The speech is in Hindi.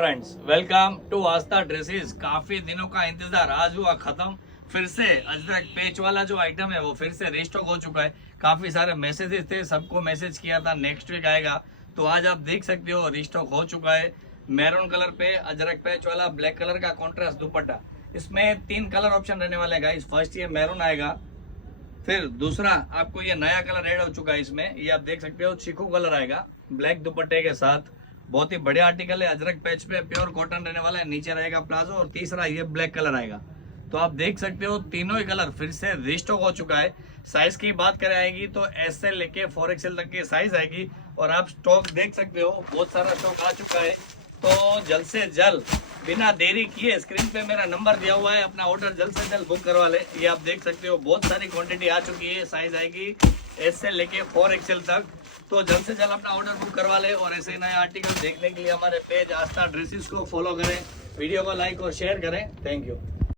Friends, welcome to Aastha dresses. काफी दिनों का इंतजार आज हुआ खत्म। फिर से अजरक पेच वाला जो आइटम है वो फिर से रिस्टॉक हो चुका है। काफी सारे मैसेजेस थे, सबको मैसेज किया था नेक्स्ट वीक आएगा, तो आज आप देख सकते हो रिस्टॉक हो चुका है। मैरून कलर पे अजरक पैच वाला, ब्लैक कलर का कॉन्ट्रास्ट दुपट्टा। इसमें 3 कलर ऑप्शन रहने वाले हैं गाइस। फर्स्ट ये मैरून आएगा, फिर दूसरा आपको ये नया कलर ऐड हो चुका है इसमें, ये आप देख सकते हो चीकू कलर आएगा ब्लैक दुपट्टे के साथ। बहुत ही बढ़िया आर्टिकल है, अजरक पैच पे प्योर कॉटन रहने वाला है। नीचे रहेगा प्लाजो और तीसरा ये ब्लैक कलर आएगा। तो आप देख सकते हो तीनों ही कलर फिर से रिस्टॉक हो चुका है। साइज की बात करें आएगी तो एस से लेके 4XL तक की साइज आएगी। और आप स्टॉक देख सकते हो, बहुत सारा स्टॉक आ चुका है। तो जल्द से जल्द बिना देरी किए स्क्रीन पे मेरा नंबर दिया हुआ है, अपना ऑर्डर जल्द से जल्द बुक करवा ले। ये आप देख सकते हो बहुत सारी क्वांटिटी आ चुकी है। साइज आएगी एस से लेके 4XL तक। तो जल्द से जल्द अपना ऑर्डर बुक करवा ले। और ऐसे नए आर्टिकल देखने के लिए हमारे पेज आस्था ड्रेसेस को फॉलो करें, वीडियो को लाइक और शेयर करें। Thank you.